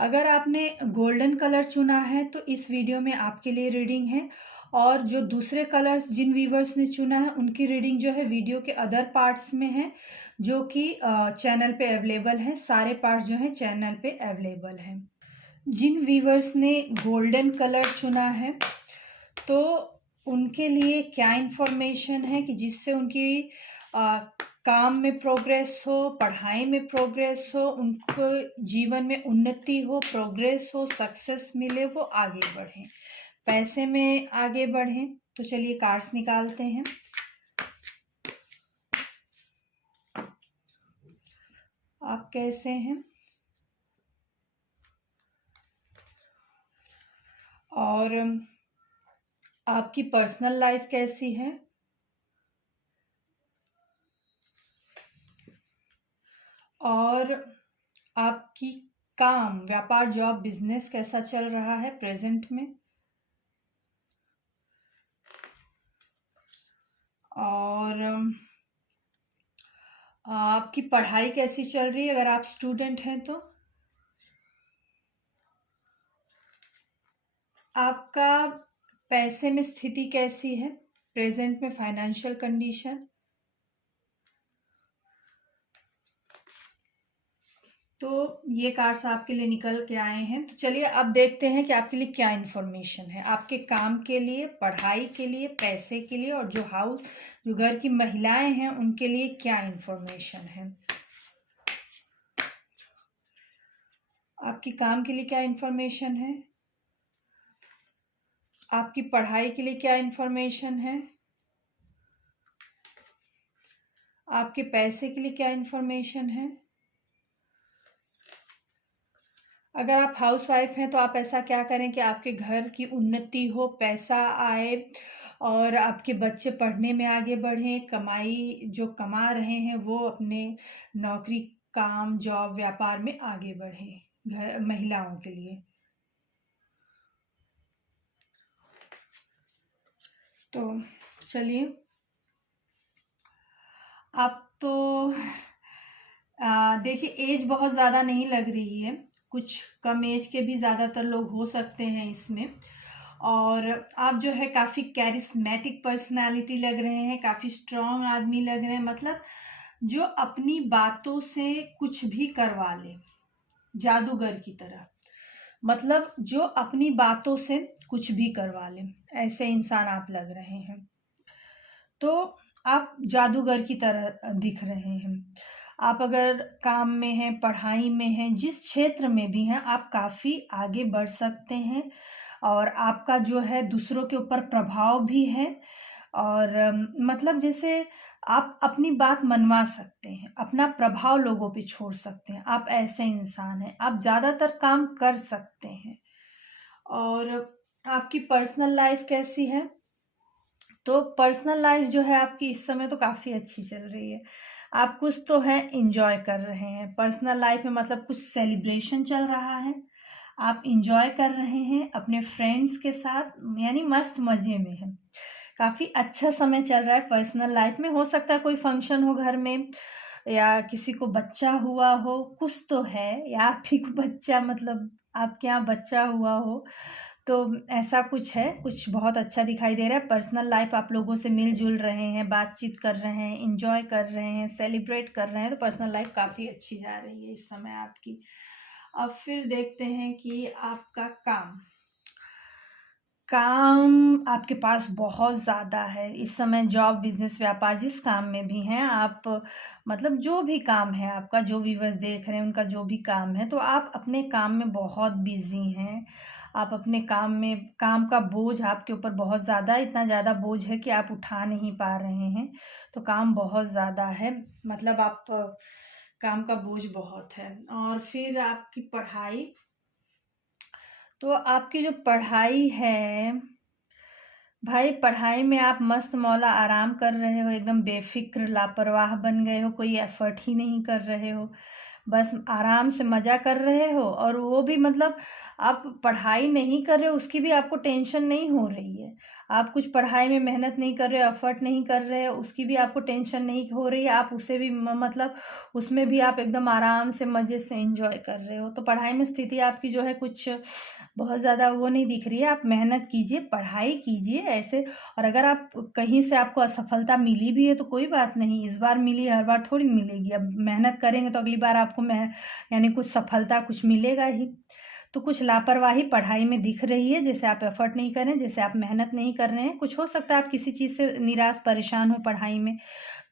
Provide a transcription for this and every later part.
अगर आपने golden colour चुना है तो इस वीडियो में आपके लिए रीडिंग है, और जो दूसरे कलर्स जिन व्यूवर्स ने चुना है उनकी रीडिंग जो है वीडियो के अदर पार्ट्स में है, जो कि चैनल पे अवेलेबल है। सारे पार्ट्स जो है चैनल पे अवेलेबल हैं। जिन व्यूवर्स ने गोल्डन कलर चुना है तो उनके लिए क्या इन्फॉर्मेशन है कि जिससे उनकी काम में प्रोग्रेस हो, पढ़ाई में प्रोग्रेस हो, उनको जीवन में उन्नति हो, प्रोग्रेस हो, सक्सेस मिले, वो आगे बढ़ें, पैसे में आगे बढ़ें। तो चलिए कार्ड्स निकालते हैं। आप कैसे हैं और आपकी पर्सनल लाइफ कैसी है, और आपकी काम, व्यापार, जॉब, बिजनेस कैसा चल रहा है प्रेजेंट में, और आपकी पढ़ाई कैसी चल रही है अगर आप स्टूडेंट हैं तो, आपका पैसे में स्थिति कैसी है प्रेजेंट में, फाइनेंशियल कंडीशन। तो ये कार्ड्स आपके लिए निकल के आए हैं। तो चलिए अब देखते हैं कि आपके लिए क्या इन्फॉर्मेशन है, आपके काम के लिए, पढ़ाई के लिए, पैसे के लिए, और जो घर की महिलाएं हैं उनके लिए क्या इन्फॉर्मेशन है। आपकी काम के लिए क्या इन्फॉर्मेशन है, आपकी पढ़ाई के लिए क्या इन्फॉर्मेशन है, आपके पैसे के लिए क्या इन्फॉर्मेशन है। अगर आप हाउस वाइफ हैं तो आप ऐसा क्या करें कि आपके घर की उन्नति हो, पैसा आए, और आपके बच्चे पढ़ने में आगे बढ़ें, कमाई जो कमा रहे हैं वो अपने नौकरी, काम, जॉब, व्यापार में आगे बढ़ें, घर महिलाओं के लिए। तो चलिए, आप तो देखिए एज बहुत ज़्यादा नहीं लग रही है, कुछ कम एज के भी ज़्यादातर लोग हो सकते हैं इसमें, और आप जो है काफ़ी कैरिस्मेटिक पर्सनालिटी लग रहे हैं, काफ़ी स्ट्रांग आदमी लग रहे हैं, मतलब जो अपनी बातों से कुछ भी करवा ले, जादूगर की तरह, मतलब जो अपनी बातों से कुछ भी करवा ले, ऐसे इंसान आप लग रहे हैं। तो आप जादूगर की तरह दिख रहे हैं। आप अगर काम में हैं, पढ़ाई में हैं, जिस क्षेत्र में भी हैं, आप काफ़ी आगे बढ़ सकते हैं, और आपका जो है दूसरों के ऊपर प्रभाव भी है, और मतलब जैसे आप अपनी बात मनवा सकते हैं, अपना प्रभाव लोगों पे छोड़ सकते हैं, आप ऐसे इंसान हैं, आप ज़्यादातर काम कर सकते हैं। और आपकी पर्सनल लाइफ कैसी है, तो पर्सनल लाइफ जो है आपकी इस समय तो काफ़ी अच्छी चल रही है, आप कुछ तो है इंजॉय कर रहे हैं पर्सनल लाइफ में, मतलब कुछ सेलिब्रेशन चल रहा है, आप इंजॉय कर रहे हैं अपने फ्रेंड्स के साथ, यानी मस्त मज़े में हैं, काफ़ी अच्छा समय चल रहा है पर्सनल लाइफ में। हो सकता है कोई फंक्शन हो घर में, या किसी को बच्चा हुआ हो, कुछ तो है, या आप ही को बच्चा, मतलब आपके यहाँ बच्चा हुआ हो, तो ऐसा कुछ है, कुछ बहुत अच्छा दिखाई दे रहा है। पर्सनल लाइफ आप लोगों से मिल-जुल रहे हैं, बातचीत कर रहे हैं, एन्जॉय कर रहे हैं, सेलिब्रेट कर रहे हैं, तो पर्सनल लाइफ काफ़ी अच्छी जा रही है इस समय आपकी। अब फिर देखते हैं कि आपका काम। काम आपके पास बहुत ज़्यादा है इस समय, जॉब, बिज़नेस, व्यापार, जिस काम में भी हैं आप, मतलब जो भी काम है आपका, जो व्यूअर्स देख रहे हैं उनका जो भी काम है, तो आप अपने काम में बहुत बिज़ी हैं। आप अपने काम में, काम का बोझ आपके ऊपर बहुत ज़्यादा, इतना ज़्यादा बोझ है कि आप उठा नहीं पा रहे हैं, तो काम बहुत ज़्यादा है, मतलब आप काम का बोझ बहुत है। और फिर आपकी पढ़ाई, तो आपकी जो पढ़ाई है भाई, पढ़ाई में आप मस्त मौला आराम कर रहे हो, एकदम बेफ़िक्र लापरवाह बन गए हो, कोई एफ़र्ट ही नहीं कर रहे हो, बस आराम से मज़ा कर रहे हो, और वो भी मतलब आप पढ़ाई नहीं कर रहे हो उसकी भी आपको टेंशन नहीं हो रही है। आप कुछ पढ़ाई में मेहनत नहीं कर रहे हो, एफर्ट नहीं कर रहे हो, उसकी भी आपको टेंशन नहीं हो रही है, आप उसे भी मतलब उसमें भी आप एकदम आराम से मज़े से एंजॉय कर रहे हो। तो पढ़ाई में स्थिति आपकी जो है कुछ बहुत ज़्यादा वो नहीं दिख रही है। आप मेहनत कीजिए, पढ़ाई कीजिए ऐसे। और अगर आप कहीं से आपको असफलता मिली भी है तो कोई बात नहीं, इस बार मिली हर बार थोड़ी मिलेगी। अब मेहनत करेंगे तो अगली बार आपको यानी कुछ सफलता कुछ मिलेगा ही। तो कुछ लापरवाही पढ़ाई में दिख रही है, जैसे आप एफर्ट नहीं कर रहे हैं, जैसे आप मेहनत नहीं कर रहे हैं। कुछ हो सकता है आप किसी चीज़ से निराश परेशान हो पढ़ाई में,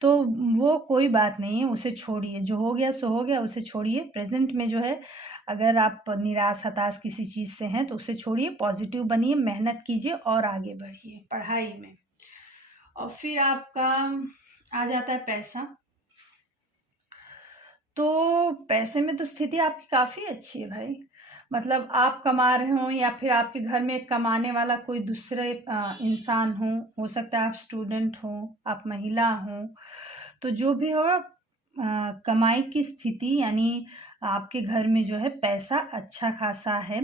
तो वो कोई बात नहीं है, उसे छोड़िए। जो हो गया सो हो गया, उसे छोड़िए। प्रेजेंट में जो है अगर आप निराश हताश किसी चीज़ से हैं तो उसे छोड़िए, पॉजिटिव बनिए, मेहनत कीजिए और आगे बढ़िए पढ़ाई में। और फिर आपका आ जाता है पैसा। तो पैसे में तो स्थिति आपकी काफ़ी अच्छी है भाई। मतलब आप कमा रहे हो या फिर आपके घर में कमाने वाला कोई दूसरे इंसान हो सकता है आप स्टूडेंट हो, आप महिला हो, तो जो भी हो कमाई की स्थिति यानी आपके घर में जो है पैसा अच्छा खासा है।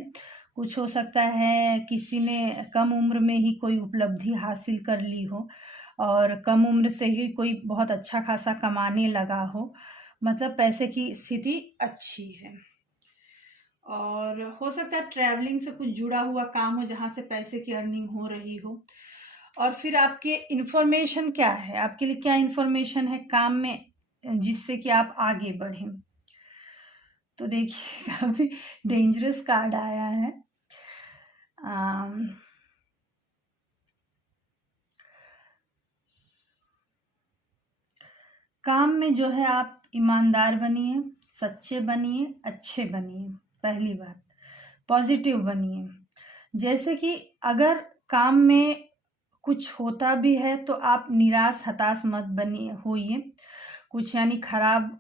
कुछ हो सकता है किसी ने कम उम्र में ही कोई उपलब्धि हासिल कर ली हो और कम उम्र से ही कोई बहुत अच्छा खासा कमाने लगा हो, मतलब पैसे की स्थिति अच्छी है। और हो सकता है ट्रैवलिंग से कुछ जुड़ा हुआ काम हो जहाँ से पैसे की अर्निंग हो रही हो। और फिर आपके इन्फॉर्मेशन क्या है, आपके लिए क्या इन्फॉर्मेशन है काम में जिससे कि आप आगे बढ़ें। तो देखिए काफ़ी डेंजरस कार्ड आया है। काम में जो है आप ईमानदार बनिए, सच्चे बनिए, अच्छे बनिए। पहली बात पॉजिटिव बनिए। जैसे कि अगर काम में कुछ होता भी है तो आप निराश हताश मत बनिए होइए। कुछ यानी खराब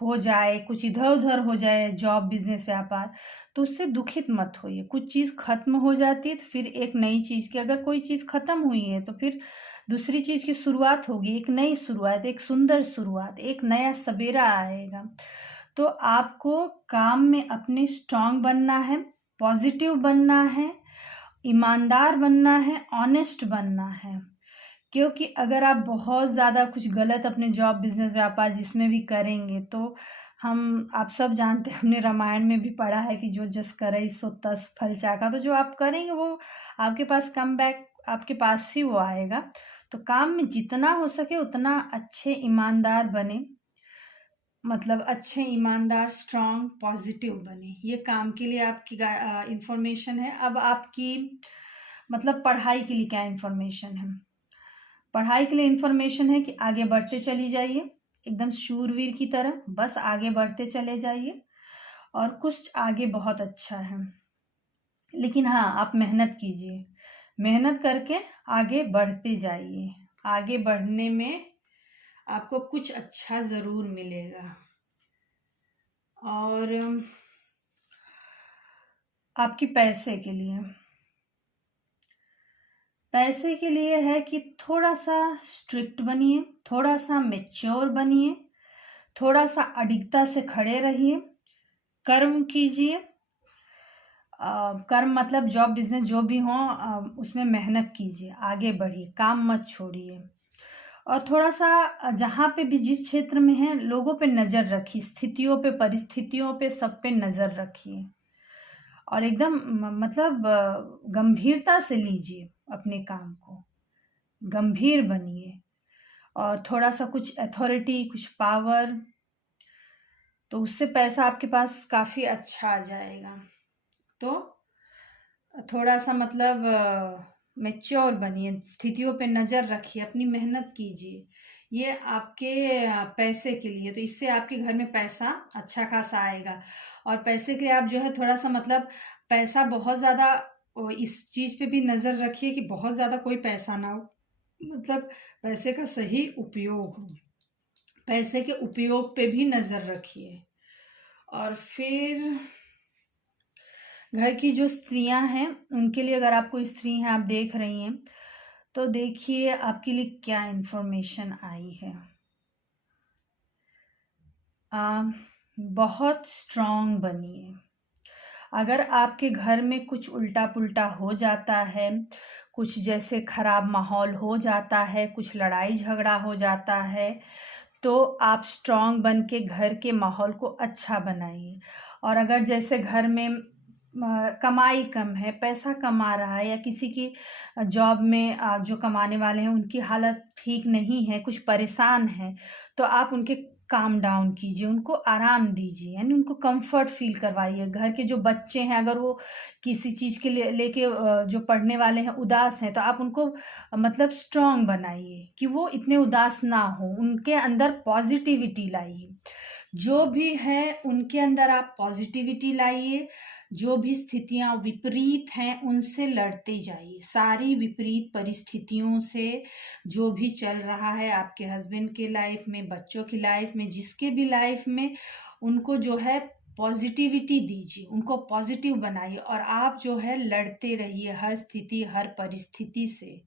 हो जाए, कुछ इधर उधर हो जाए जॉब बिजनेस व्यापार, तो उससे दुखित मत होइए। कुछ चीज़ खत्म हो जाती है तो फिर एक नई चीज़ की, अगर कोई चीज़ खत्म हुई है तो फिर दूसरी चीज़ की शुरुआत होगी, एक नई शुरुआत, एक सुंदर शुरुआत, एक नया सवेरा आएगा। तो आपको काम में अपने स्ट्रांग बनना है, पॉजिटिव बनना है, ईमानदार बनना है, ऑनेस्ट बनना है। क्योंकि अगर आप बहुत ज़्यादा कुछ गलत अपने जॉब बिजनेस व्यापार जिसमें भी करेंगे तो आप सब जानते हैं, हमने रामायण में भी पढ़ा है कि जो जस करई सो तस फल चाखा। तो जो आप करेंगे वो आपके पास कम बैक आपके पास ही वो आएगा। तो काम में जितना हो सके उतना अच्छे ईमानदार बने, मतलब अच्छे ईमानदार स्ट्रांग पॉजिटिव बने। ये काम के लिए आपकी इंफॉर्मेशन है। अब आपकी मतलब पढ़ाई के लिए क्या इंफॉर्मेशन है। पढ़ाई के लिए इंफॉर्मेशन है कि आगे बढ़ते चली जाइए, एकदम शूरवीर की तरह बस आगे बढ़ते चले जाइए। और कुछ आगे बहुत अच्छा है, लेकिन हाँ आप मेहनत कीजिए, मेहनत करके आगे बढ़ते जाइए। आगे बढ़ने में आपको कुछ अच्छा ज़रूर मिलेगा। और आपकी पैसे के लिए है कि थोड़ा सा स्ट्रिक्ट बनिए, थोड़ा सा मेच्योर बनिए, थोड़ा सा अडिगता से खड़े रहिए, कर्म कीजिए। कर्म मतलब जॉब बिजनेस जो भी हो उसमें मेहनत कीजिए, आगे बढ़िए, काम मत छोड़िए। और थोड़ा सा जहाँ पे भी जिस क्षेत्र में है लोगों पे नज़र रखिए, स्थितियों पे, परिस्थितियों पे, सब पे नज़र रखिए। और एकदम मतलब गंभीरता से लीजिए अपने काम को, गंभीर बनिए। और थोड़ा सा कुछ अथॉरिटी, कुछ पावर, तो उससे पैसा आपके पास काफ़ी अच्छा आ जाएगा। तो थोड़ा सा मतलब मैच्योर बनिए, स्थितियों पे नज़र रखिए, अपनी मेहनत कीजिए। ये आपके पैसे के लिए, तो इससे आपके घर में पैसा अच्छा खासा आएगा। और पैसे के लिए आप जो है थोड़ा सा मतलब पैसा बहुत ज़्यादा इस चीज़ पे भी नज़र रखिए कि बहुत ज़्यादा कोई पैसा ना हो, मतलब पैसे का सही उपयोग हो। पैसे के उपयोग पे भी नज़र रखिए। और फिर घर की जो स्त्रियां हैं उनके लिए, अगर आप कोई स्त्री हैं आप देख रही हैं तो देखिए आपके लिए क्या इन्फॉर्मेशन आई है। बहुत स्ट्रांग बनिए। अगर आपके घर में कुछ उल्टा पुल्टा हो जाता है, कुछ जैसे खराब माहौल हो जाता है, कुछ लड़ाई झगड़ा हो जाता है, तो आप स्ट्रांग बन के घर के माहौल को अच्छा बनाइए। और अगर जैसे घर में कमाई कम है, पैसा कमा रहा है, या किसी की जॉब में जो कमाने वाले हैं उनकी हालत ठीक नहीं है, कुछ परेशान हैं, तो आप उनके काम डाउन कीजिए, उनको आराम दीजिए, यानी उनको कंफर्ट फील करवाइए। घर के जो बच्चे हैं अगर वो किसी चीज़ के लिए लेके जो पढ़ने वाले हैं उदास हैं, तो आप उनको मतलब स्ट्रांग बनाइए कि वो इतने उदास ना हो, उनके अंदर पॉजिटिविटी लाइए। जो भी है उनके अंदर आप पॉजिटिविटी लाइए। जो भी स्थितियां विपरीत हैं उनसे लड़ते जाइए। सारी विपरीत परिस्थितियों से, जो भी चल रहा है आपके हस्बैंड के लाइफ में, बच्चों की लाइफ में, जिसके भी लाइफ में, उनको जो है पॉजिटिविटी दीजिए, उनको पॉजिटिव बनाइए। और आप जो है लड़ते रहिए हर स्थिति हर परिस्थिति से,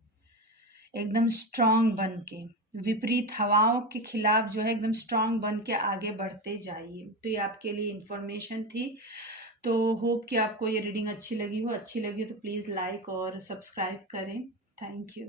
एकदम स्ट्रांग बन के, विपरीत हवाओं के खिलाफ जो है एकदम स्ट्रांग बन के आगे बढ़ते जाइए। तो ये आपके लिए इन्फॉर्मेशन थी। तो होप कि आपको ये रीडिंग अच्छी लगी हो। अच्छी लगी हो तो प्लीज़ लाइक और सब्सक्राइब करें। Thank you.